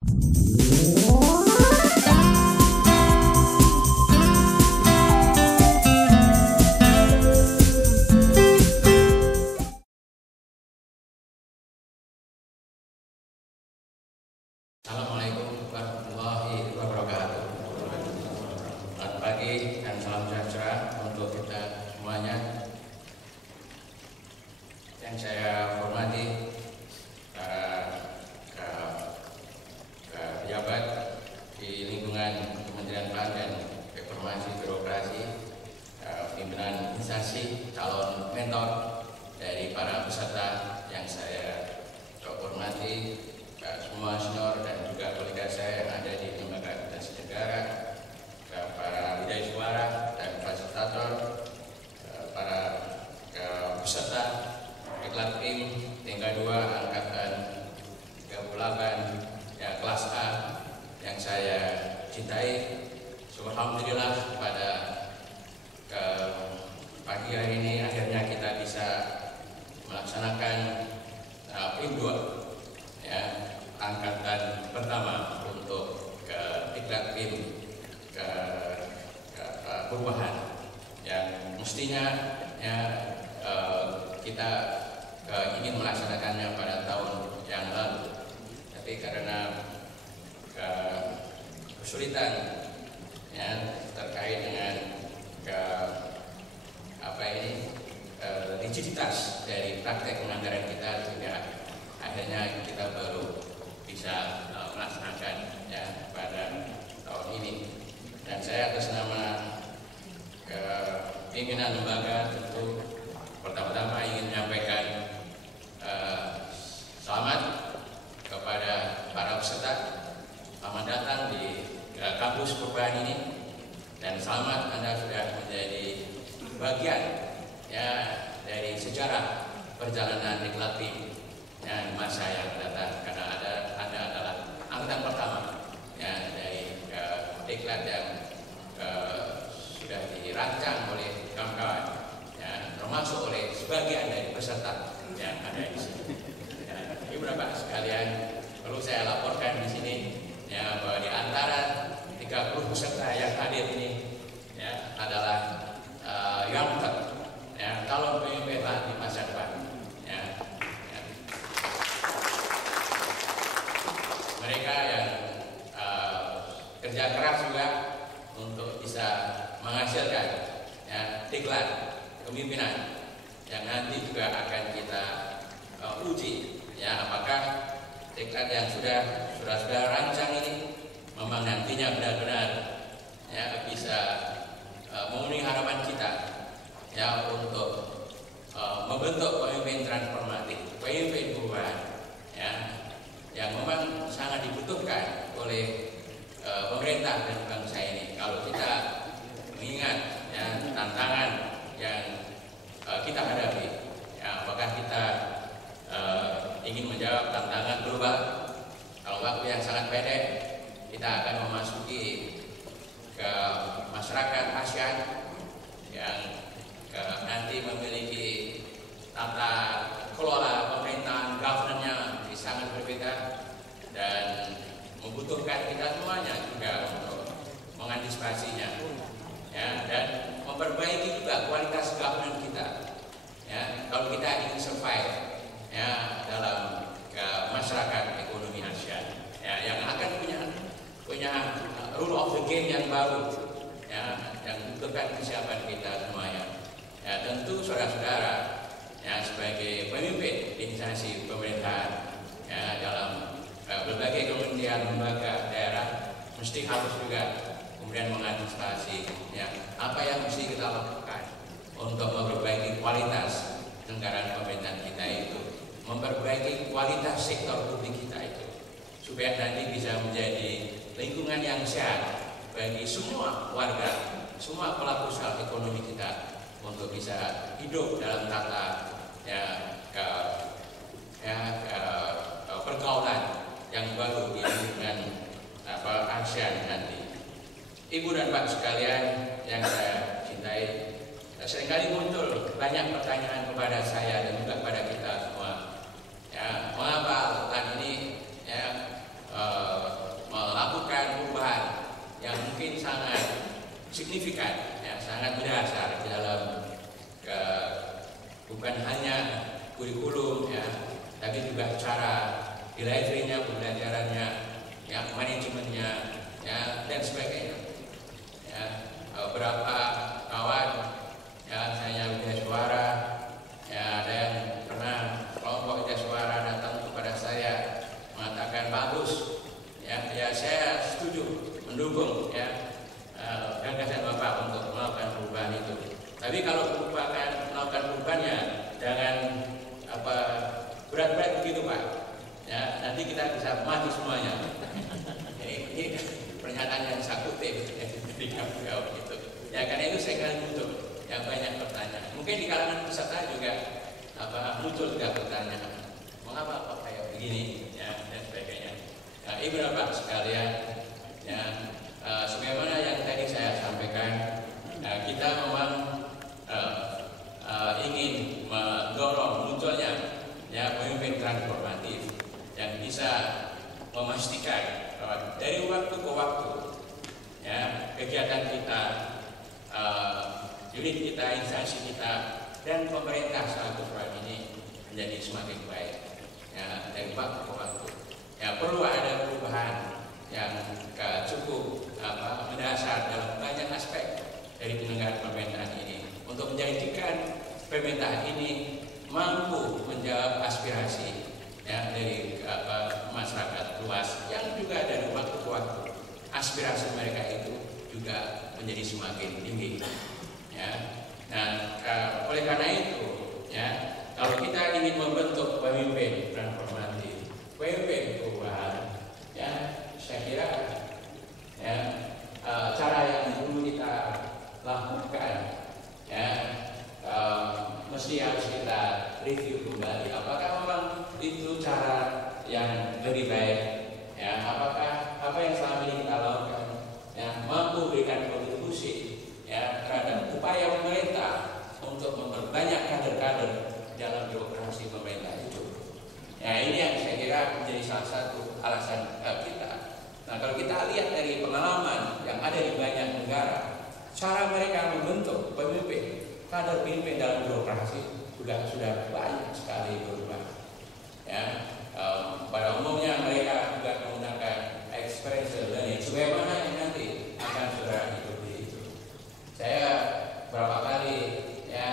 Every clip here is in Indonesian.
Assalamualaikum warahmatullahi wabarakatuh. Selamat pagi dan salam sejahtera untuk kita semuanya. Yang saya hormati para pejabat di lingkungan Kementerian PAN dan Reformasi Birokrasi, pimpinan instansi, calon mentor dari para peserta yang saya hormati, semua senior dan juga kolega saya yang ada di lembaga akuntansi negara, para bidai suara dan fasilitator, para peserta diklat tim tingkat 2 angkatan 38 ya, kelas A yang saya cintai. Alhamdulillah pada pagi hari ini akhirnya kita bisa melaksanakan PIM 2 ya, angkatan pertama untuk diklat tim ke perubahan yang mestinya ya, kita ingin melaksanakannya pada tahun yang lalu, tapi karena kesulitan ya, terkait dengan rigiditas dari praktek penganggaran kita, sehingga akhirnya kita baru bisa melaksanakan ya pada tahun ini. Dan saya atas nama pimpinan lembaga tentu pertama-tama ingin menyampaikan selamat kepada para peserta. Selamat datang di kampus perubahan ini, dan selamat Anda sudah menjadi bagian ya dari sejarah perjalanan diklat tim ya, di masa yang datang, karena Anda adalah angkatan pertama ya dari diklat yang sudah dirancang oleh kawan-kawan ya, termasuk oleh sebagian dari peserta yang ada di sini. Ya, Ibu Bapak sekalian, perlu saya laporkan di sini ya, bahwa di antara 30 peserta yang hadir ini ya, adalah young blood ya, calon pemimpin di masa depan. Mereka yang kerja keras juga untuk bisa menghasilkan ya, diklat kepemimpinan yang nanti juga akan kita uji ya, apakah diklat yang sudah rancang ini memang nantinya benar-benar ya, bisa memenuhi harapan kita ya, untuk membentuk pemimpin transformatif, pemimpin perubahan ya, yang memang sangat dibutuhkan oleh pemerintah dan bangsa ini. Kalau kita mengingat ya, tantangan yang kita hadapi ya, apakah kita ingin menjawab tantangan global, kalau waktu yang sangat pendek kita akan memasuki ke masyarakat ASEAN yang nanti memiliki tata kelola pemerintahan, governance-nya sangat berbeda, dan membutuhkan kita semuanya juga untuk mengantisipasinya ya, dan memperbaiki juga kualitas governance kita ya, kalau kita ingin survive ya dalam masyarakat ekonomi ASEAN ya, yang akan punya rule of the game yang baru ya, yang membutuhkan kesiapan kita semuanya ya. Tentu saudara-saudara ya, sebagai pemimpin instansi pemerintahan ya, dalam berbagai kementerian lembaga daerah mesti harus juga kemudian mengantisipasi ya, apa yang mesti kita lakukan untuk memperbaiki kualitas anggaran pemerintahan kita itu, memperbaiki kualitas sektor publik kita itu, supaya nanti bisa menjadi lingkungan yang sehat bagi semua warga, semua pelaku usaha ekonomi kita untuk bisa hidup dalam tata ya, pergaulan yang baru di lingkungan ASEAN nanti. Ibu dan Pak sekalian yang saya cintai, seringkali muncul banyak pertanyaan kepada saya dan juga kepada kita semua. Ya, mengapa tahun ini ya, sangat signifikan, ya, sangat mendasar dalam bukan hanya kurikulum, ya, tapi juga cara delivery-nya, pembelajarannya, ya, manajemennya, ya, dan sebagainya. Ya, beberapa kawan, ya, saya Widya Suara, ya, dan pernah kelompok Widya Suara datang kepada saya mengatakan bagus, ya, saya setuju mendukung, ya, gagasan Bapak untuk melakukan perubahan itu. Tapi kalau melakukan perubahannya jangan berat-berat begitu, Pak. Ya, nanti kita bisa mati semuanya. Ini pernyataan yang saya kutip ketika beliau gitu. Ya, karena itu saya kan butuh yang banyak pertanyaan. Mungkin di kalangan peserta juga muncul juga pertanyaan. Mengapa kok kayak begini, ya, dan sebagainya. Nah, ibu bapak sekalian, ya, sebagaimana yang tadi saya sampaikan, kita memang ingin mendorong munculnya, ya, pemimpin transformatif yang bisa memastikan bahwa dari waktu ke waktu, ya, kegiatan kita, unit kita, instansi kita, dan pemerintah selaku peran ini menjadi semakin baik, ya, dari waktu ke waktu. Ya, perlu ada perubahan yang cukup mendasar dalam banyak aspek dari penyelenggaraan pemerintahan ini untuk menjadikan pemerintahan ini mampu menjawab aspirasi, ya, dari masyarakat luas yang juga dari waktu ke waktu aspirasi mereka itu juga menjadi semakin tinggi, ya. Nah, oleh karena itu, ya, kalau kita ingin membentuk pemimpin transformatif, pemimpin perubahan, ya, saya kira, ya, cara yang dulu kita lakukan, ya, mesti harus kita review kembali. Apakah memang itu cara yang lebih baik? Ya, apakah apa yang selama ini kita lakukan, ya, mampu berikan kontribusi, ya, terhadap upaya pemerintah untuk memperbanyak kader-kader dalam birokrasi pemerintah itu? Ya, ini yang saya kira menjadi salah satu alasan kita. Nah, kalau kita lihat dari pengalaman yang ada di banyak negara, cara mereka membentuk pemimpin, kader pemimpin dalam birokrasi juga sudah banyak sekali berubah. Ya, pada umumnya mereka juga menggunakan experiential learning, sebagaimana yang nanti akan saudara ikuti itu. Saya berapa kali, ya,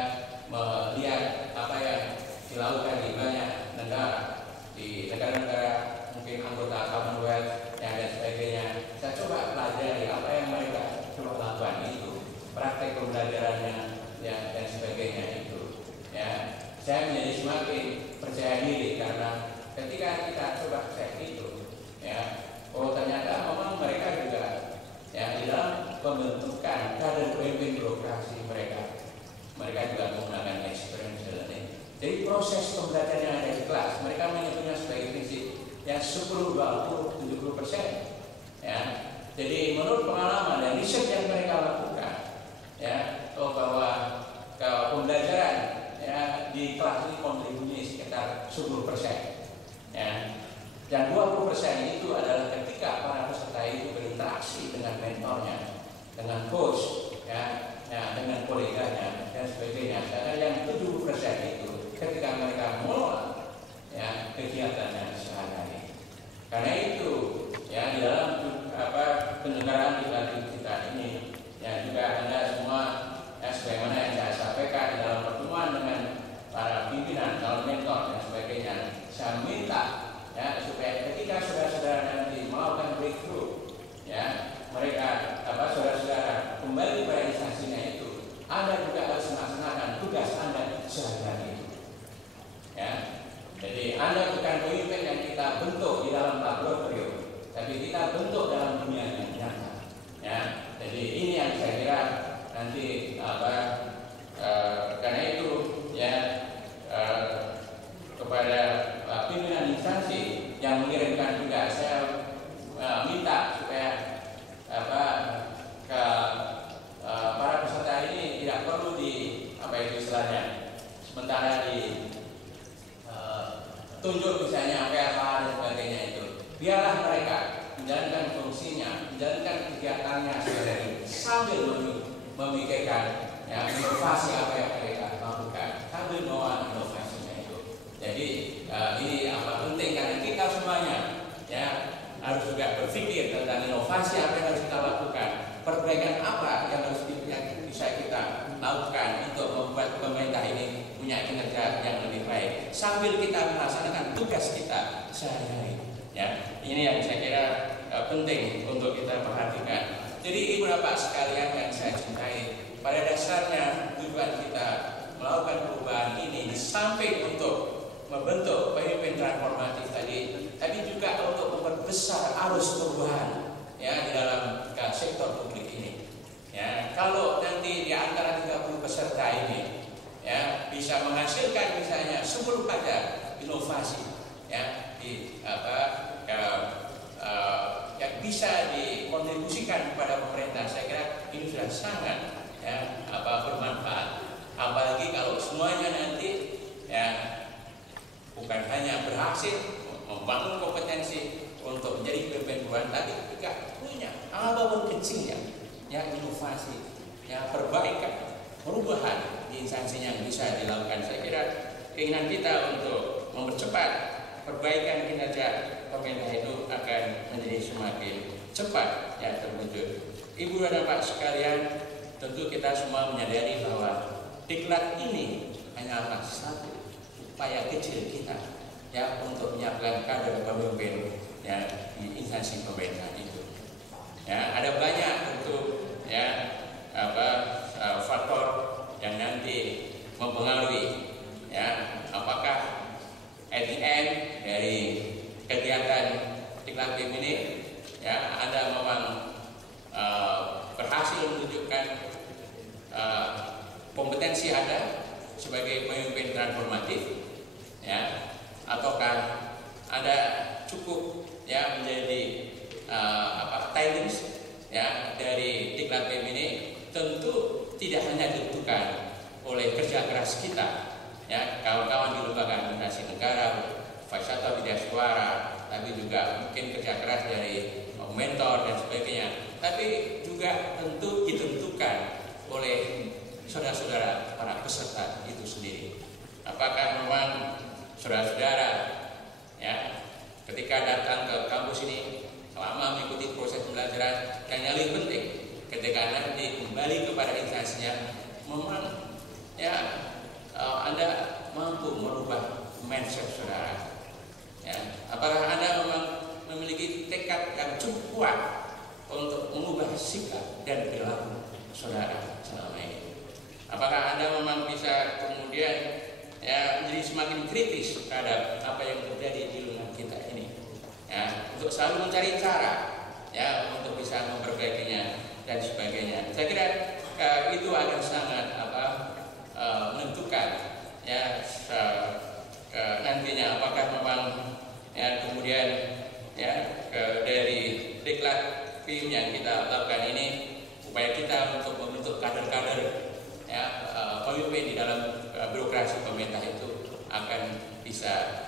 melihat apa yang dilakukan di banyak negara, di negara-negara mungkin anggota Commonwealth, ya, dan sebagainya. Saya coba pelajari apa yang mereka coba lakukan itu, praktek pembelajarannya, ya, dan sebagainya itu. Ya, saya menjadi semakin percaya diri karena ketika kita coba cek itu, ya, oh ternyata memang mereka juga, ya, di dalam pembentukan kader pemimpin birokrasi mereka juga menggunakan experiential learning. Jadi proses pembelajaran yang ada di kelas mereka menyebutnya sebagai prinsip, ya, 10, 20, 70%. Ya, jadi menurut pengalaman dan riset yang mereka lakukan, ya, bahwa pembelajaran, ya, di kelas ini kontribusi sekitar 10%, ya, dan 20% itu adalah ketika para peserta itu berinteraksi dengan mentornya, dengan coach, ya, dengan koleganya dan sebagainya. Karena yang 70% itu ketika mereka mengelola, ya, kegiatannya sehari-hari. Karena itu, ya, di dalam penyelenggaraan kita ini sambil memikirkan ya, inovasi apa yang mereka lakukan, sambil mau inovasinya itu. Jadi ini penting karena kita semuanya ya harus juga berpikir tentang inovasi apa yang harus kita lakukan, perbaikan apa yang harus bisa kita lakukan untuk membuat pemerintah ini punya kinerja yang lebih baik sambil kita melaksanakan tugas kita sehari-hari. Ya, ini yang saya kira penting untuk kita perhatikan. Jadi ibu bapak sekalian yang saya cintai, pada dasarnya tujuan kita melakukan perubahan ini di samping untuk membentuk pemimpin transformatif tadi, tapi juga untuk memperbesar arus perubahan ya di dalam sektor publik ini. Ya, kalau nanti di antara 30 peserta ini ya bisa menghasilkan misalnya 10 aja inovasi ya di yang bisa dikontribusikan kepada pemerintah, saya kira ini sudah sangat ya bermanfaat. Apalagi kalau semuanya nanti ya bukan hanya berhasil membangun kompetensi untuk menjadi pemimpin perubahan, tapi juga punya apapun kecilnya ya inovasi, ya perbaikan, perubahan di instansinya yang bisa dilakukan. Saya kira keinginan kita untuk mempercepat perbaikan kinerja pemerintah itu akan menjadi semakin cepat ya terwujud. Ibu dan Bapak sekalian, tentu kita semua menyadari bahwa diklat ini hanyalah satu upaya kecil kita ya untuk menyiapkan kader pemimpin ya di instansi pemerintah itu. Ya, ada banyak tentu ya faktor yang nanti mempengaruhi ya apakah at the end dari kegiatan diklat BEM ini ya Anda memang berhasil menunjukkan kompetensi Anda sebagai pemimpin transformatif ya, ataukah Anda cukup ya menjadi talents ya dari diklat BEM ini. Tentu tidak hanya ditentukan oleh kerja keras kita ya kawan-kawan di lembaga administrasi negara, Faisata Widya Suara, tapi juga mungkin kerja keras dari mentor dan sebagainya, tapi juga tentu ditentukan oleh saudara-saudara para peserta itu sendiri. Apakah memang saudara-saudara ya ketika datang ke kampus ini selama mengikuti proses pembelajaran yang paling penting ketika nanti kembali kepada instansinya memang ya Anda mampu merubah mindset saudara ya, apakah Anda memang memiliki tekad yang cukup kuat untuk mengubah sikap dan perilaku saudara selama ini. Apakah Anda memang bisa kemudian ya menjadi semakin kritis terhadap apa yang terjadi di lingkungan kita ini ya, untuk selalu mencari cara ya untuk bisa memperbaikinya dan sebagainya. Saya kira itu akan sangat menentukan ya nantinya apakah memang ya kemudian ya dari diklat BEM yang kita lakukan ini upaya kita untuk membentuk kader-kader ya pemimpin di dalam birokrasi pemerintah itu akan bisa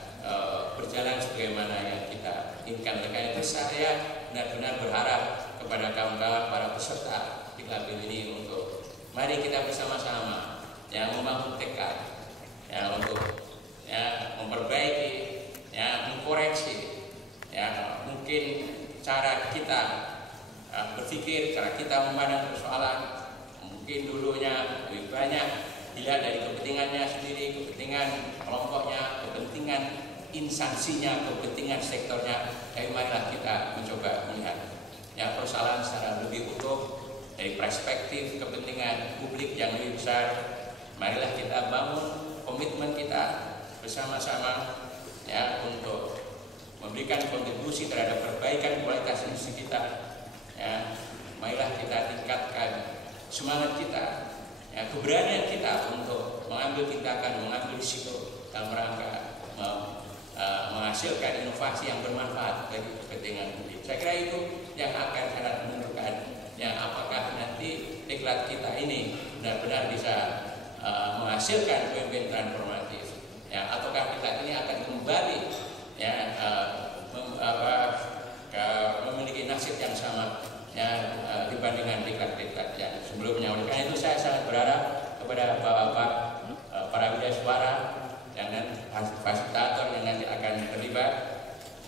berjalan sebagaimana yang kita inginkan. Oleh itu saya benar-benar berharap kepada kawan-kawan para peserta diklat BEM ini untuk mari kita bersama-sama yang membangun tekad ya untuk ya memperbaiki ya mengkoreksi ya mungkin cara kita berpikir, cara kita memandang persoalan mungkin dulunya lebih banyak dilihat dari kepentingannya sendiri, kepentingan kelompoknya, kepentingan instansinya, kepentingan sektornya. Tapi marilah kita mencoba melihat ya persoalan secara lebih utuh dari perspektif kepentingan publik yang lebih besar. Marilah kita bangun komitmen kita bersama-sama ya untuk memberikan kontribusi terhadap perbaikan kualitas institusi kita ya. Marilah kita tingkatkan semangat kita ya, keberanian kita untuk mengambil tindakan, mengambil risiko dalam rangka menghasilkan inovasi yang bermanfaat bagi kepentingan publik. Saya kira itu yang akan sangat menentukan ya apakah nanti diklat kita ini benar-benar bisa menghasilkan pemimpin transformatif ya, ataukah kita ini akan kembali ya memiliki nasib yang sama ya dibandingkan diklat-diklat yang sebelumnya. Oleh karena itu saya sangat berharap kepada Bapak-bapak para widya suara dan fasilitator yang nanti akan terlibat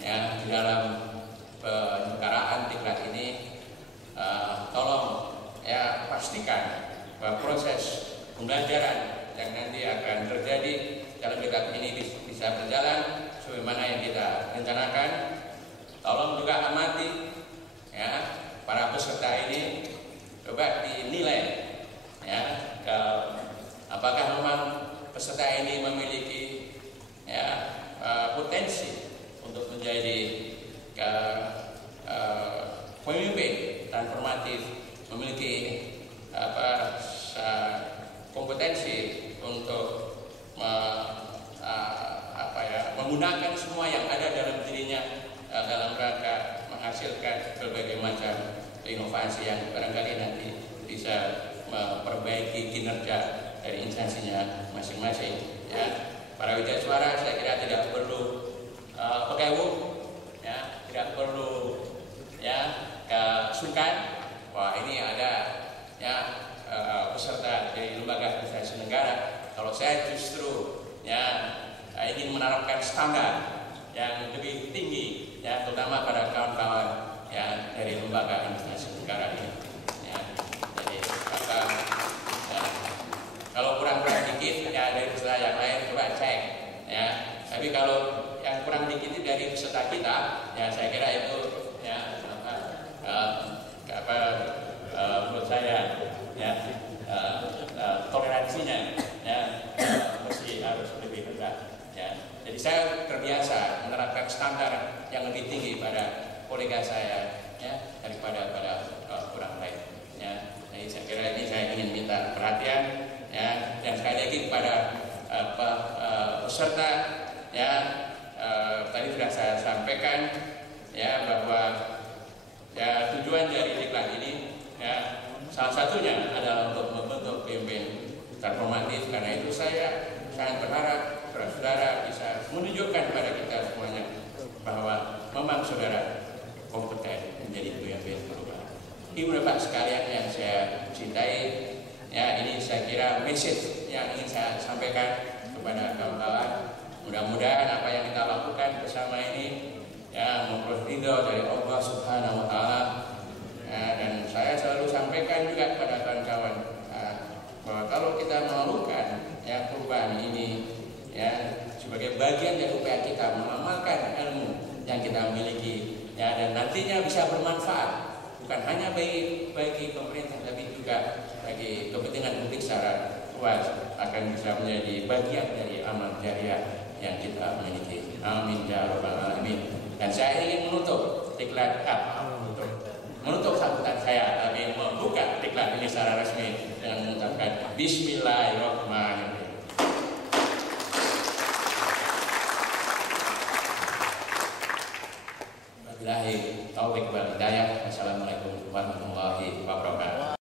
ya di dalam penyelenggaraan diklat ini, tolong ya pastikan bahwa proses pembelajaran yang nanti akan terjadi dalam diklat ini bisa berjalan sebagaimana yang kita rencanakan. Tolong juga amati ya para peserta ini, coba dinilai ya apakah memang peserta ini memiliki ya potensi untuk menjadi pemimpin transformatif, memiliki kompetensi untuk menggunakan semua yang ada dalam dirinya dalam rangka menghasilkan berbagai macam inovasi yang barangkali nanti bisa memperbaiki kinerja dari instansinya masing-masing. Ya, para widya suara saya kira tidak perlu pegawai, ya, tidak perlu ya sungkan. Wah, ini ada ya peserta dari lembaga administrasi negara. Kalau saya justru ya ingin menerapkan standar yang lebih tinggi, ya terutama pada kawan-kawan ya dari lembaga administrasi negara ini. Ya, jadi ya, kalau kurang-kurang dikit ya dari peserta yang lain coba cek. Ya, tapi kalau yang kurang dikit itu dari peserta kita, ya saya kira itu ya menurut saya ya toleransinya ya mesti harus lebih rendah. Ya, jadi saya terbiasa menerapkan standar yang lebih tinggi pada kolega saya ya daripada pada orang lain. Ya, jadi saya kira ini saya ingin minta perhatian ya, dan sekali lagi kepada peserta ya tadi sudah saya sampaikan ya bahwa ya tujuan dari diklat ini ya salah satunya adalah untuk membentuk pemimpin transformatif. Karena itu saya sangat berharap saudara bisa menunjukkan kepada kita semuanya bahwa memang saudara kompeten menjadi pemimpin perubahan. Ibu dan Bapak sekalian yang saya cintai, ya ini saya kira message yang ingin saya sampaikan kepada kawan-kawan. Mudah-mudahan apa yang kita lakukan bersama ini ya memperoleh ridho dari Allah Subhanahu wa Ta'ala. Ya, dan saya selalu sampaikan juga kepada kawan-kawan bahwa kalau kita melakukan ya perubahan ini ya sebagai bagian dari upaya kita mengamalkan ilmu yang kita miliki ya, dan nantinya bisa bermanfaat bukan hanya bagi pemerintah tapi juga bagi kepentingan publik secara luas, akan bisa menjadi bagian dari amal jariah yang kita miliki. Amin ya rabbal alamin. Dan saya ingin menutup diklat menutup sambutan saya, tapi membuka diklat ini secara resmi dengan mengucapkan Bismillahirrahmanirrahim. Wabillahi taufiq wal hidayah. Wassalamualaikum warahmatullahi wabarakatuh.